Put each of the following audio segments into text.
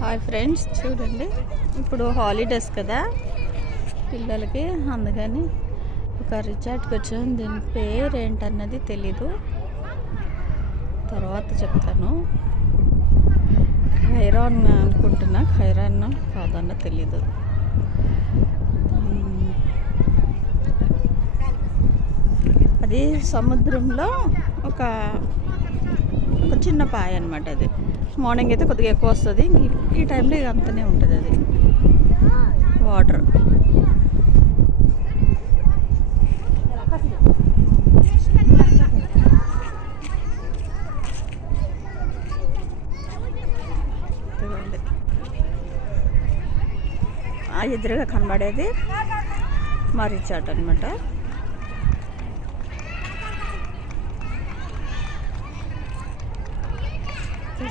Hi friends, చూడండి ఇప్పుడు holidays కదా పిల్లలకి, అందుకని ఒక రిచార్ట్కి వచ్చాను. దీని పేరు ఏంటన్నది తెలీదు, తర్వాత చెప్తాను. ఖైరాన్ అనుకుంటున్నా, ఖైరాన్ కాదన్న తెలీదు. అది సముద్రంలో ఒక చిన్న పాయ అనమాట. అది మార్నింగ్ అయితే కొద్దిగా ఎక్కువ వస్తుంది, ఈ టైంలో ఇక అంతనే ఉంటుంది అది వాటర్. ఆ ఎదురుగా కనబడేది మా రిచార్ట్ అనమాట.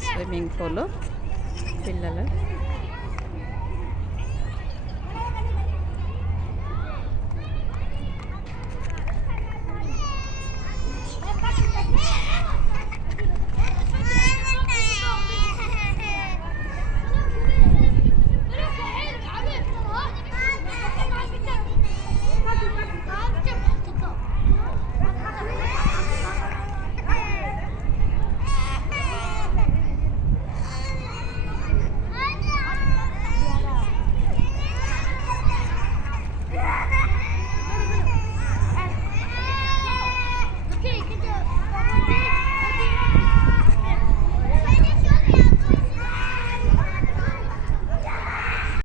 స్విమ్మింగ్ పూల్ పిల్లలు